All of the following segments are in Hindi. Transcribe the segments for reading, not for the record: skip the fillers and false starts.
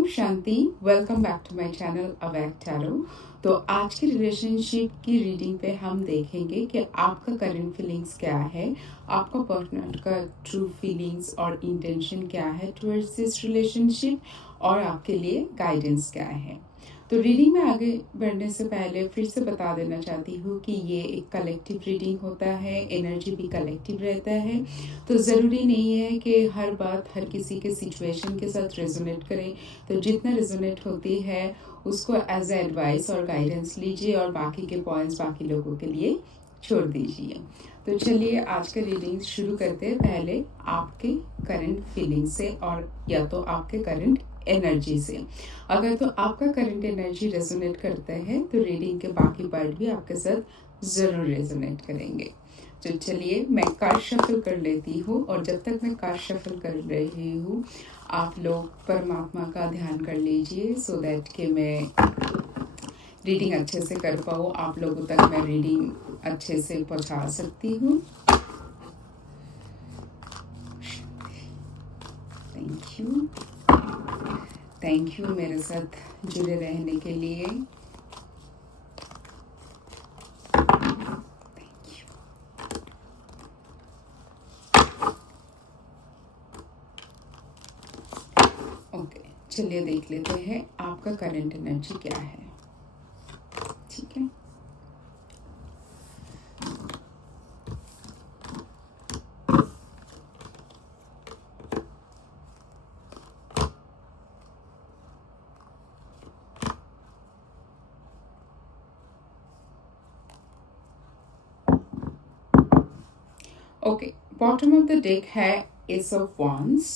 ओम शांति। Welcome back to my channel Awake Tarot. तो आज की रिलेशनशिप की रीडिंग पे हम देखेंगे कि आपका करंट फीलिंग्स क्या है, आपका पार्टनर का ट्रू फीलिंग्स और इंटेंशन क्या है टुवर्ड्स दिस रिलेशनशिप, और आपके लिए गाइडेंस क्या है। तो रीडिंग में आगे बढ़ने से पहले फिर से बता देना चाहती हूँ कि ये एक कलेक्टिव रीडिंग होता है, एनर्जी भी कलेक्टिव रहता है। तो ज़रूरी नहीं है कि हर बात हर किसी के सिचुएशन के साथ रेजोनेट करे। तो जितना रेजोनेट होती है उसको एज ए एडवाइस और गाइडेंस लीजिए और बाकी के पॉइंट्स बाकी लोगों के लिए छोड़ दीजिए। तो चलिए आज का रीडिंग शुरू करते हैं। पहले आपके करंट फीलिंग से और या तो आपके करंट एनर्जी से। अगर तो आपका करंट एनर्जी रेजोनेट करता है तो रीडिंग के बाकी पार्ट भी आपके साथ ज़रूर रेजोनेट करेंगे। तो चलिए मैं कार्ड शफल कर लेती हूँ, और जब तक मैं कार्ड शफल कर रही हूँ आप लोग परमात्मा का ध्यान कर लीजिए सो दैट कि मैं रीडिंग अच्छे से कर पाऊँ, आप लोगों तक मैं रीडिंग अच्छे से पहुँचा सकती हूँ। थैंक यू मेरे साथ जुड़े रहने के लिए। ओके, चलिए देख लेते हैं आपका करंट एनर्जी क्या है। ठीक है, okay. Bottom of the deck है ace of wands,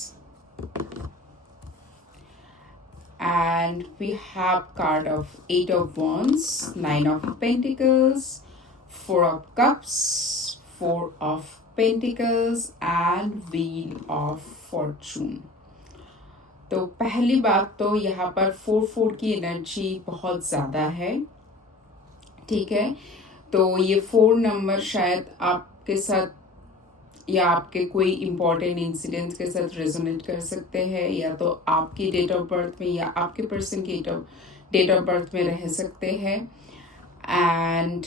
and we have card of 8 of wands, 9 of pentacles, 4 of cups, 4 of pentacles and wheel of fortune। तो पहली बात तो यहाँ पर 4 की एनर्जी बहुत ज़्यादा है। ठीक है, तो ये 4 नंबर शायद आपके साथ या आपके कोई इम्पॉर्टेंट इंसिडेंट्स के साथ रेजोनेट कर सकते हैं, या तो आपकी डेट ऑफ बर्थ में या आपके पर्सन की डेट ऑफ बर्थ में रह सकते हैं। एंड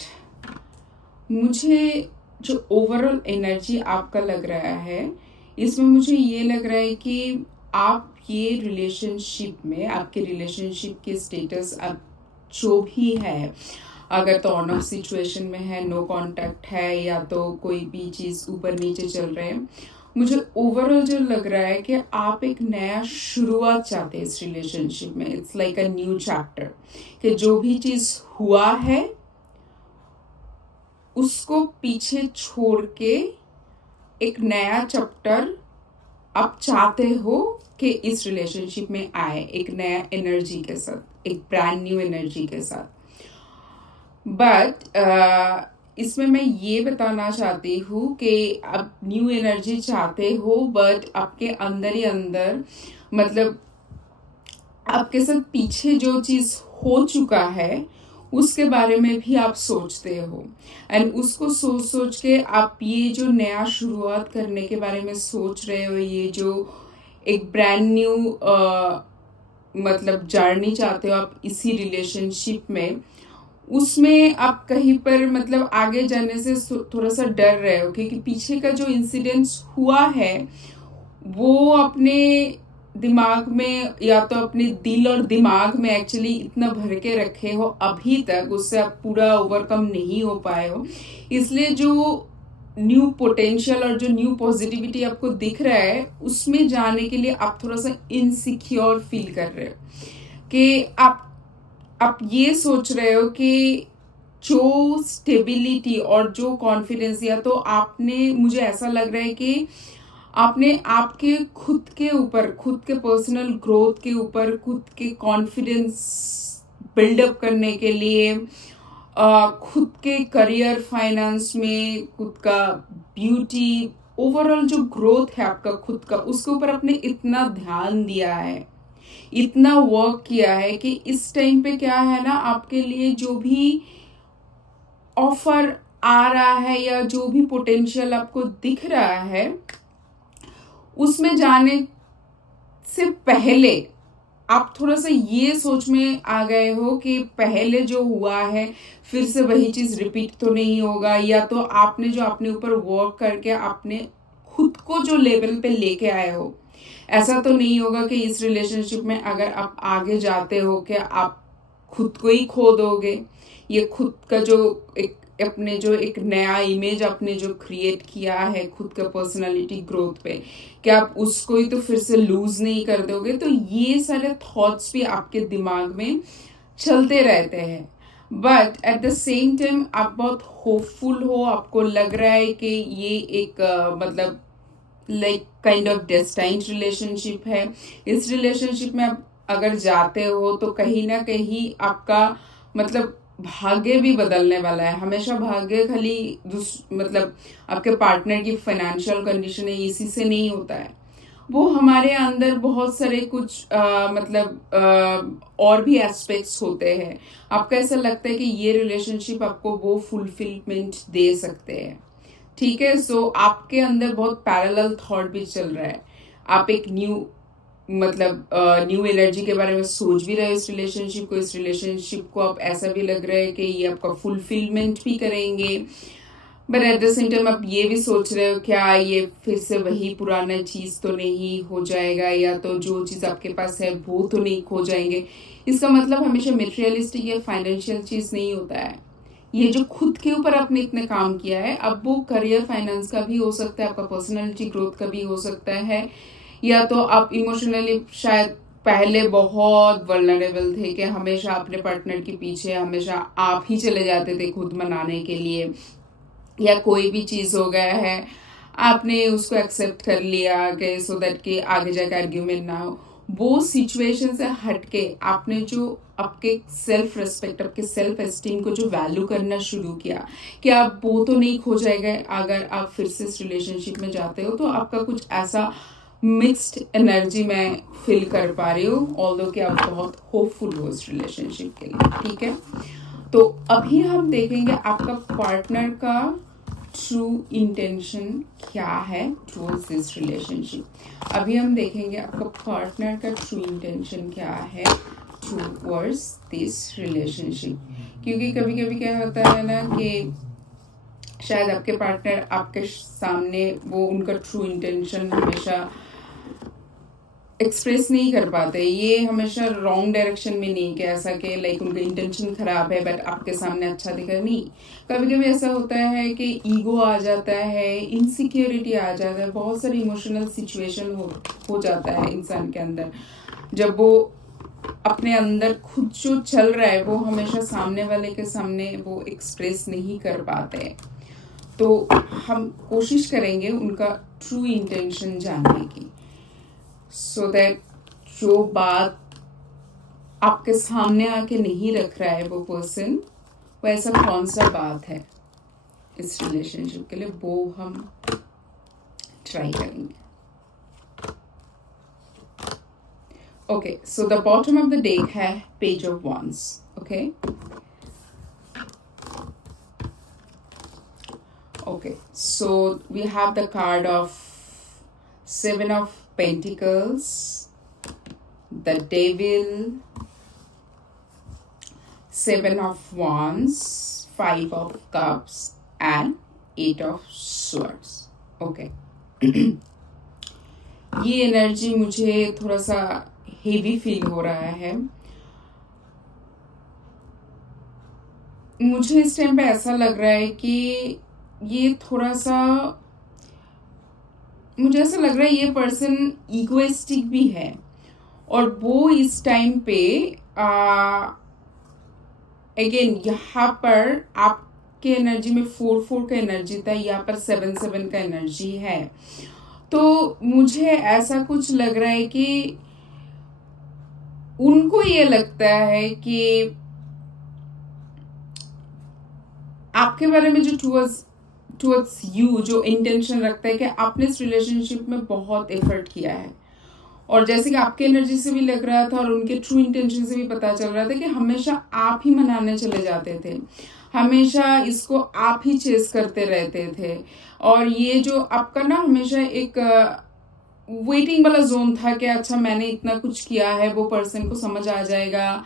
मुझे जो ओवरऑल एनर्जी आपका लग रहा है इसमें मुझे ये लग रहा है कि आप ये रिलेशनशिप में, आपके रिलेशनशिप के स्टेटस अब जो भी है, अगर तो ऑन ऑफ सिचुएशन में है, नो कांटेक्ट है, या तो कोई भी चीज़ ऊपर नीचे चल रहे हैं, मुझे ओवरऑल जो लग रहा है कि आप एक नया शुरुआत चाहते हैं इस रिलेशनशिप में। It's like a new chapter, कि जो भी चीज़ हुआ है उसको पीछे छोड़ के एक नया चैप्टर आप चाहते हो कि इस रिलेशनशिप में आए, एक नया एनर्जी के साथ, एक ब्रांड न्यू एनर्जी के साथ। बट इसमें मैं ये बताना चाहती हूँ कि आप न्यू एनर्जी चाहते हो, बट आपके अंदर ही अंदर, मतलब आपके साथ पीछे जो चीज़ हो चुका है उसके बारे में भी आप सोचते हो, एंड उसको सोच सोच के आप ये जो नया शुरुआत करने के बारे में सोच रहे हो, ये जो एक ब्रांड न्यू मतलब जर्नी चाहते हो आप इसी रिलेशनशिप में, उसमें आप कहीं पर मतलब आगे जाने से थोड़ा सा डर रहे हो, क्योंकि पीछे का जो इंसिडेंट्स हुआ है वो अपने दिमाग में या तो अपने दिल और दिमाग में एक्चुअली इतना भर के रखे हो अभी तक, उससे आप पूरा ओवरकम नहीं हो पाए हो। इसलिए जो न्यू पोटेंशियल और जो न्यू पॉजिटिविटी आपको दिख रहा है उसमें जाने के लिए आप थोड़ा सा इनसिक्योर फील कर रहे हो, कि आप ये सोच रहे हो कि जो स्टेबिलिटी और जो कॉन्फिडेंस, या तो आपने, मुझे ऐसा लग रहा है कि आपने आपके खुद के ऊपर, खुद के पर्सनल ग्रोथ के ऊपर, खुद के कॉन्फिडेंस बिल्डअप करने के लिए, खुद के करियर फाइनेंस में, खुद का ब्यूटी, ओवरऑल जो ग्रोथ है आपका खुद का, उसके ऊपर आपने इतना ध्यान दिया है, इतना वर्क किया है कि इस टाइम पे क्या है ना, आपके लिए जो भी ऑफर आ रहा है या जो भी पोटेंशियल आपको दिख रहा है उसमें जाने से पहले आप थोड़ा सा ये सोच में आ गए हो कि पहले जो हुआ है फिर से वही चीज़ रिपीट तो नहीं होगा, या तो आपने जो अपने ऊपर वर्क करके आपने खुद को जो लेवल पे लेके आए हो, ऐसा तो नहीं होगा कि इस रिलेशनशिप में अगर आप आगे जाते हो कि आप खुद को ही खो दोगे। ये खुद का जो एक अपने जो एक नया इमेज आपने जो क्रिएट किया है खुद का पर्सनालिटी ग्रोथ पे, कि आप उसको ही तो फिर से लूज नहीं कर दोगे। तो ये सारे थॉट्स भी आपके दिमाग में चलते रहते हैं, but at the same time आप बहुत होपफुल हो, आपको लग रहा है कि ये एक मतलब like kind of destined relationship है। इस रिलेशनशिप में आप अगर जाते हो तो कहीं ना कहीं आपका मतलब भाग्य भी बदलने वाला है। हमेशा भाग्य खाली मतलब आपके पार्टनर की फाइनेंशियल कंडीशन है इसी से नहीं होता है, वो हमारे अंदर बहुत सारे कुछ और भी एस्पेक्ट्स होते हैं। आपको ऐसा लगता है कि ये रिलेशनशिप आपको वो फुलफिलमेंट दे सकते हैं, ठीक है। सो आपके अंदर बहुत पैरेलल थॉट भी चल रहा है। आप एक न्यू एनर्जी के बारे में सोच भी रहे हो इस रिलेशनशिप को आप ऐसा भी लग रहा है कि ये आपका फुलफिलमेंट भी करेंगे, but at the same time आप ये भी सोच रहे हो क्या ये फिर से वही पुराना चीज़ तो नहीं हो जाएगा, या तो जो चीज़ आपके पास है वो तो नहीं खो जाएंगे। इसका मतलब हमेशा मटेरियलिस्टिक या फाइनेंशियल चीज़ नहीं होता है। ये जो खुद के ऊपर आपने इतने काम किया है, अब वो करियर फाइनेंस का भी हो सकता है, आपका पर्सनालिटी ग्रोथ का भी हो सकता है, या तो आप इमोशनली शायद पहले बहुत वल्नरेबल थे कि हमेशा अपने पार्टनर के पीछे हमेशा आप ही चले जाते थे खुद मनाने के लिए, या कोई भी चीज़ हो गया है आपने उसको एक्सेप्ट कर लिया कि सो दैट कि आगे जाकर आर्ग्यूमेंट ना हो। वो सिचुएशन से हटके आपने जो आपके सेल्फ रिस्पेक्ट, आपके सेल्फ एस्टीम को जो वैल्यू करना शुरू किया कि आप वो तो नहीं खो जाएगा अगर आप फिर से इस रिलेशनशिप में जाते हो। तो आपका कुछ ऐसा मिक्स्ड एनर्जी मैं फील कर पा रही हूँ, ऑल्दो कि आप बहुत होपफुल हो इस रिलेशनशिप के लिए, ठीक है। तो अभी हम देखेंगे आपका पार्टनर का ट्रू इंटेंशन क्या है टुवर्ड्स दिस रिलेशनशिप। अभी हम देखेंगे आपका पार्टनर का ट्रू इंटेंशन क्या है टुवर्ड्स दिस रिलेशनशिप, क्योंकि कभी कभी क्या होता है ना कि शायद आपके पार्टनर आपके सामने वो उनका ट्रू इंटेंशन हमेशा एक्सप्रेस नहीं कर पाते। ये हमेशा रॉन्ग डायरेक्शन में नहीं कि ऐसा कि लाइक उनका इंटेंशन खराब है बट आपके सामने अच्छा दिखा, नहीं। कभी कभी ऐसा होता है कि ईगो आ जाता है, इनसिक्योरिटी आ जाता है, बहुत सारी इमोशनल सिचुएशन हो जाता है इंसान के अंदर, जब वो अपने अंदर खुद जो चल रहा है वो हमेशा सामने वाले के सामने वो एक्सप्रेस नहीं कर पाते। तो हम कोशिश करेंगे उनका ट्रू इंटेंशन जानने की, सो दैट जो बात आपके सामने आके नहीं रख रहा है वो पर्सन, वो ऐसा कौन सा बात है इस रिलेशनशिप के लिए, वो हम ट्राई करेंगे। Okay, so the bottom of the deck है page of wands, okay. Okay, so we have the card of Seven of Pentacles, the Devil, Seven of Wands, Five of Cups and Eight of Swords. Okay. ये एनर्जी मुझे थोड़ा सा हेवी फील हो रहा है। मुझे इस टाइम पे ऐसा लग रहा है कि ये थोड़ा सा, मुझे ऐसा लग रहा है ये पर्सन इगोइस्टिक भी है, और वो इस टाइम पे अगेन यहाँ पर आपके एनर्जी में 4-4 का एनर्जी था, यहाँ पर 7-7 का एनर्जी है। तो मुझे ऐसा कुछ लग रहा है कि उनको ये लगता है कि आपके बारे में जो टुवर्ड्स यू जो इंटेंशन रखता है कि आपने इस रिलेशनशिप में बहुत एफर्ट किया है, और जैसे कि आपके एनर्जी से भी लग रहा था और उनके ट्रू इंटेंशन से भी पता चल रहा था कि हमेशा आप ही मनाने चले जाते थे, हमेशा इसको आप ही चेस करते रहते थे, और ये जो आपका ना हमेशा एक वेटिंग वाला जोन था कि अच्छा मैंने इतना कुछ किया है, वो पर्सन को समझ आ जाएगा,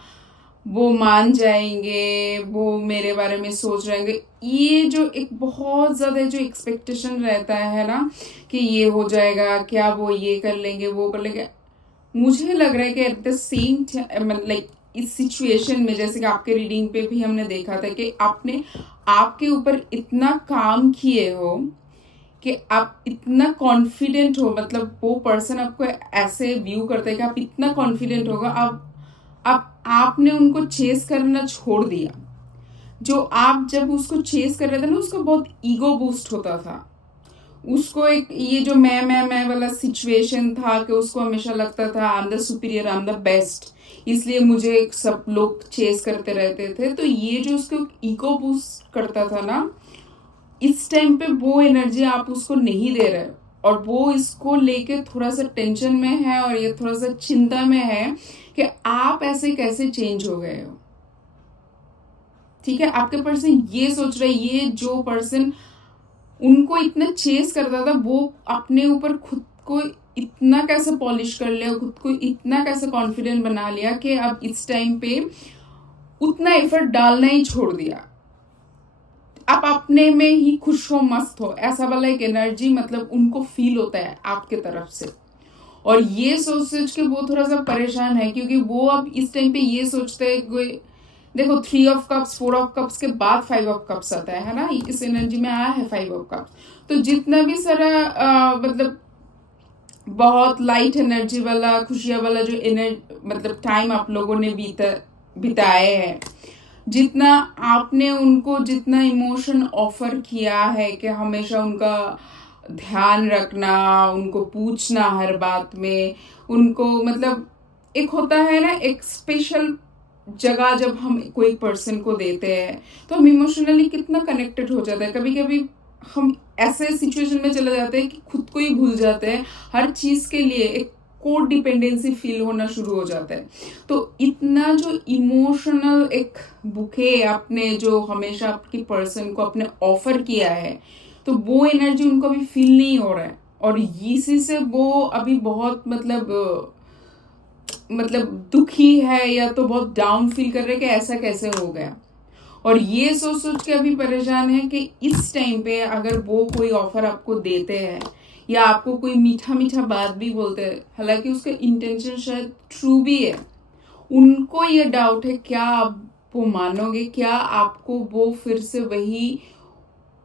वो मान जाएंगे, वो मेरे बारे में सोच रहेंगे। ये जो एक बहुत ज़्यादा जो एक्सपेक्टेशन रहता है ना कि ये हो जाएगा क्या, वो ये कर लेंगे, वो कर लेंगे। मुझे लग रहा है कि एट द सेम लाइक इस सिचुएशन में, जैसे कि आपके रीडिंग पे भी हमने देखा था कि आपने आपके ऊपर इतना काम किए हो कि आप इतना कॉन्फिडेंट हो, मतलब वो पर्सन आपको ऐसे व्यू करता है कि आप इतना कॉन्फिडेंट होगा, आप आपने उनको चेस करना छोड़ दिया। जो आप जब उसको चेस कर रहे थे ना, उसका बहुत ईगो बूस्ट होता था। उसको एक ये जो मैं वाला सिचुएशन था कि उसको हमेशा लगता था I am the superior, I am the best, इसलिए मुझे सब लोग चेस करते रहते थे। तो ये जो उसको ईगो बूस्ट करता था ना, इस टाइम पे वो एनर्जी आप उसको नहीं दे रहे, और वो इसको लेके थोड़ा सा टेंशन में है और ये थोड़ा सा चिंता में है कि आप ऐसे कैसे चेंज हो गए हो। ठीक है, आपके पर्सन ये सोच रहे, ये जो पर्सन उनको इतना चेस करता था, वो अपने ऊपर खुद को इतना कैसे पॉलिश कर लिया, खुद को इतना कैसे कॉन्फिडेंट बना लिया कि अब इस टाइम पे उतना एफर्ट डालना ही छोड़ दिया। आप अपने में ही खुश हो, मस्त हो, ऐसा वाला एक एनर्जी मतलब उनको फील होता है आपके तरफ से। और ये सोच सोच के वो थोड़ा सा परेशान है, क्योंकि वो अब इस टाइम पे ये सोचते हैं कोई, देखो 3 ऑफ कप्स 4 ऑफ कप्स के बाद 5 ऑफ कप्स आता है ना, इस एनर्जी में आया है 5 ऑफ कप्स। तो जितना भी सारा मतलब बहुत लाइट एनर्जी वाला, खुशियाँ वाला जो मतलब टाइम आप लोगों ने बिताए हैं, जितना आपने उनको जितना इमोशन ऑफर किया है कि हमेशा उनका ध्यान रखना, उनको पूछना हर बात में, उनको मतलब एक होता है ना एक स्पेशल जगह जब हम कोई पर्सन को देते हैं तो हम इमोशनली कितना कनेक्टेड हो जाता है। कभी कभी हम ऐसे सिचुएशन में चले जाते हैं कि खुद को ही भूल जाते हैं, हर चीज के लिए एक कोड डिपेंडेंसी फील होना शुरू हो जाता है। तो इतना जो इमोशनल एक बुके आपने जो हमेशा आपकी पर्सन को आपने ऑफर किया है, तो वो एनर्जी उनको अभी फील नहीं हो रहा है, और इसी से वो अभी बहुत मतलब दुखी है, या तो बहुत डाउन फील कर रहे कि ऐसा कैसे हो गया। और ये सोच सोच के अभी परेशान है कि इस टाइम पे अगर वो कोई ऑफर आपको देते हैं या आपको कोई मीठा मीठा बात भी बोलते हैं, हालांकि उसका इंटेंशन शायद ट्रू भी है, उनको ये डाउट है क्या आप वो मानोगे, क्या आपको वो फिर से वही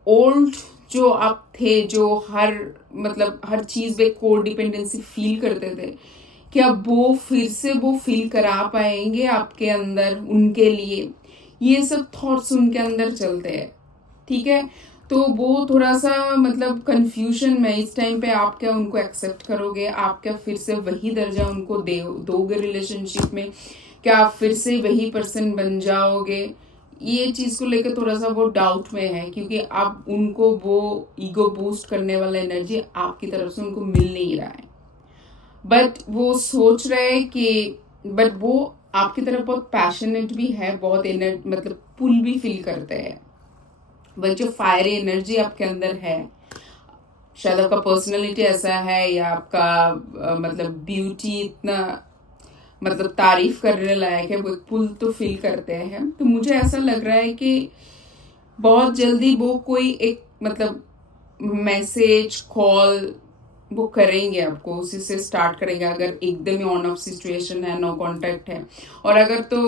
ओल्ड जो आप थे, जो हर चीज में कोड डिपेंडेंसी फील करते थे, क्या वो फिर से वो फील करा पाएंगे आपके अंदर उनके लिए। ये सब थॉट्स उनके अंदर चलते हैं। ठीक है, तो वो थोड़ा सा मतलब कंफ्यूजन में इस टाइम पे, आप क्या उनको एक्सेप्ट करोगे, आप क्या फिर से वही दर्जा उनको दोगे रिलेशनशिप में, क्या आप फिर से वही पर्सन बन जाओगे। ये चीज को लेकर थोड़ा सा वो डाउट में है, क्योंकि आप उनको वो ईगो बूस्ट करने वाला एनर्जी आपकी तरफ से उनको मिल नहीं रहा है। बट वो सोच रहे कि बट वो आपकी तरफ बहुत पैशनेट भी है, बहुत मतलब पुल भी फील करते हैं। बट जो फायरी एनर्जी आपके अंदर है, शायद आपका पर्सनालिटी ऐसा है, या आपका मतलब ब्यूटी इतना मतलब तारीफ करने लायक है, वो एक पुल तो फील करते हैं। तो मुझे ऐसा लग रहा है कि बहुत जल्दी वो कोई एक मतलब मैसेज कॉल वो करेंगे आपको, उसी से स्टार्ट करेंगे अगर एकदम ही ऑन ऑफ सिचुएशन है, नो कांटेक्ट है। और अगर तो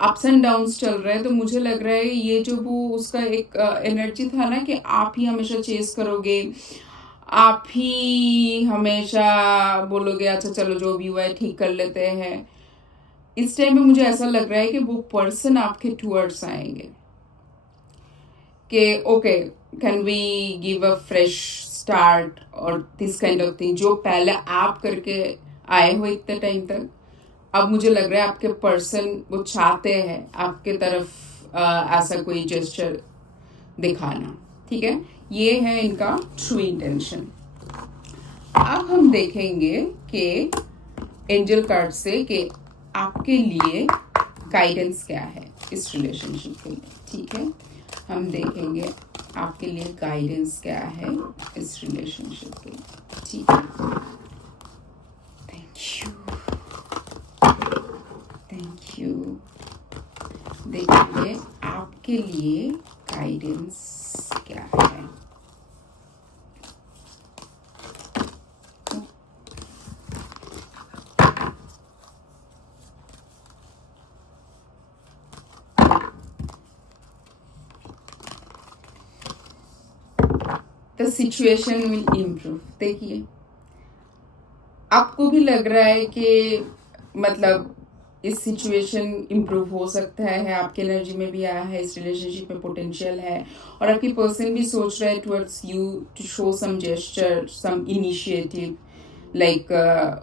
अप्स एंड डाउन्स चल रहे हैं, तो मुझे लग रहा है ये जो वो उसका एक एनर्जी था ना कि आप ही हमेशा चेस करोगे, आप ही हमेशा बोलोगे अच्छा चलो जो भी हुआ है ठीक कर लेते हैं। इस टाइम पे मुझे ऐसा लग रहा है कि वो पर्सन आपके टूवर्ड्स आएंगे कि okay can we give a fresh start और दिस काइंड ऑफ थिंग, जो पहले आप करके आए हो इतने टाइम तक। अब मुझे लग रहा है आपके पर्सन वो चाहते हैं आपके तरफ ऐसा कोई जेस्चर दिखाना। ठीक है, ये है इनका ट्रू इंटेंशन। अब हम देखेंगे कि एंजल कार्ड से कि आपके लिए गाइडेंस क्या है इस रिलेशनशिप के लिए। ठीक है, हम देखेंगे आपके लिए गाइडेंस क्या है इस रिलेशनशिप के लिए। ठीक है, थैंक यू। देखिए आपके लिए गाइडेंस क्या है। The situation will improve. देखिए आपको भी लग रहा है कि मतलब इस सिचुएशन इम्प्रूव हो सकता है, आपके एनर्जी में भी आया है, इस रिलेशनशिप में पोटेंशियल है, और आपकी पर्सन भी सोच रहा है towards you to show some gesture, some initiative, like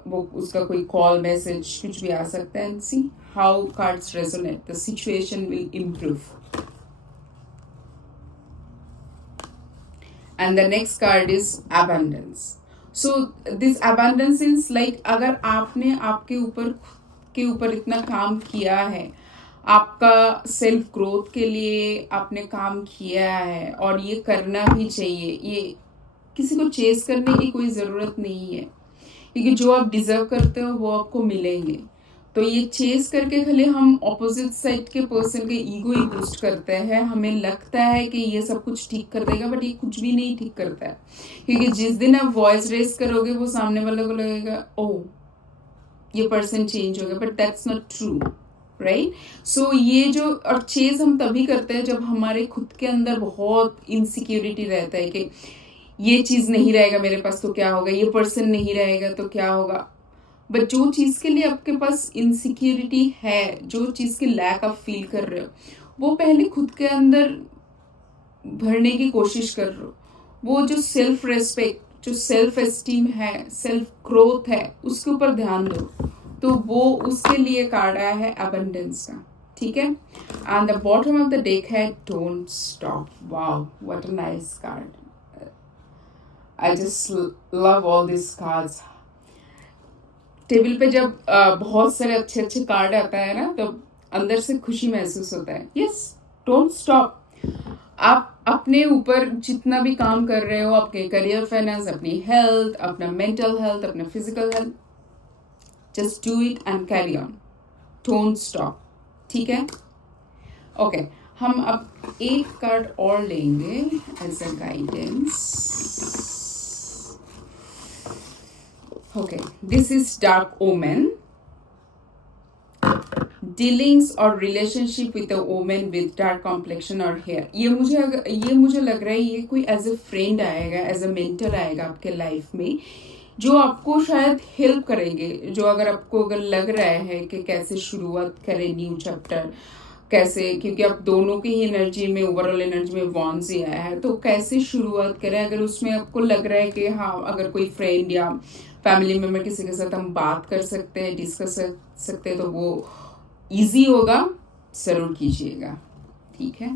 वो उसका कोई कॉल मैसेज कुछ भी आ सकता है। And see how cards resonate, the situation will improve. And the next card is abundance. So this abundance is like अगर आपने आपके ऊपर इतना काम किया है, आपका सेल्फ ग्रोथ के लिए आपने काम किया है, और ये करना भी चाहिए। ये किसी को चेस करने की कोई ज़रूरत नहीं है, क्योंकि जो आप डिजर्व करते हो वो आपको मिलेंगे। तो ये चेस करके खाली हम ऑपोजिट साइड के पर्सन के ईगो ही बूस्ट करते हैं। हमें लगता है कि ये सब कुछ ठीक कर देगा, बट ये कुछ भी नहीं ठीक करता है, क्योंकि जिस दिन आप वॉइस रेस करोगे वो सामने वाले को लगेगा ओह ये पर्सन चेंज हो गया, but that's not true, right. So ये जो और चेज हम तभी करते हैं जब हमारे खुद के अंदर बहुत इनसिक्योरिटी रहता है कि ये चीज़ नहीं रहेगा मेरे पास तो क्या होगा, ये पर्सन नहीं रहेगा तो क्या होगा। बट जो चीज़ के लिए आपके पास इनसिक्योरिटी है, जो चीज़ की लैक आप फील कर रहे हो, वो पहले खुद के अंदर भरने की कोशिश कर रहे हो। वो जो सेल्फ रेस्पेक्ट, जो सेल्फ एस्टीम है, सेल्फ ग्रोथ है, उसके ऊपर ध्यान दो। तो वो उसके लिए कार्ड आया है अबंडेंस का, ठीक है। And the bottom of the deck है don't stop. Wow what a nice card. I just love all this cards. Table पे जब बहुत सारे अच्छे अच्छे कार्ड आता है ना, तो अंदर से खुशी महसूस होता है। Yes, don't stop. आप अपने ऊपर जितना भी काम कर रहे हो, आपके करियर, फाइनेंस, अपनी हेल्थ, अपना मेंटल हेल्थ, अपना physical health, just do it and carry on, don't stop, ठीक है। ओके, हम अब एक कार्ड और लेंगे as a guidance. Okay, this is dark omen. Dealings or relationship with a woman with dark complexion or hair. ये मुझे लग रहा है ये कोई एज ए फ्रेंड आएगा, एज ए मेंटर आएगा आपके लाइफ में, जो आपको शायद हेल्प करेंगे। जो अगर लग रहा है कि कैसे शुरुआत करें न्यू चैप्टर, कैसे, क्योंकि आप दोनों की ही एनर्जी में, ओवरऑल एनर्जी में वॉन्स ही आया है, तो कैसे शुरुआत करें। अगर उसमें आपको लग रहा है कि हाँ, अगर कोई फ्रेंड या फैमिली मेम्बर किसी के साथ हम बात कर सकते हैं, डिस्कस कर सकते हैं, तो वो इजी होगा, जरूर कीजिएगा, ठीक है।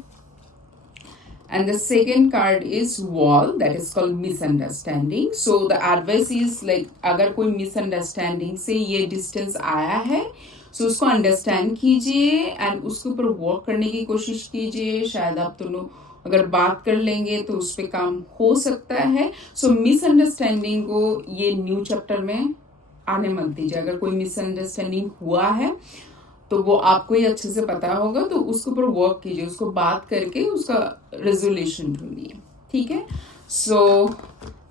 And the second card is wall, that is called misunderstanding. So the advice is like अगर कोई मिसअंडरस्टैंडिंग से ये डिस्टेंस आया है, सो उसको अंडरस्टैंड कीजिए एंड उसके ऊपर वर्क करने की कोशिश कीजिए। शायद आप दोनों अगर बात कर लेंगे तो उस पर काम हो सकता है। सो मिसअंडरस्टैंडिंग को ये न्यू चैप्टर में आने मत दीजिए। अगर कोई मिसअंडरस्टैंडिंग हुआ है तो वो आपको ही अच्छे से पता होगा, तो उसके ऊपर वर्क कीजिए, उसको बात करके उसका रेजोल्यूशन ढूंढिए, ठीक है। So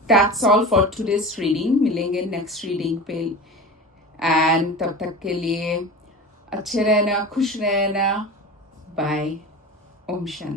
that's all for today's reading. मिलेंगे नेक्स्ट रीडिंग पे, एंड तब तक के लिए अच्छे रहना, खुश रहना। बाय। ओम शांति।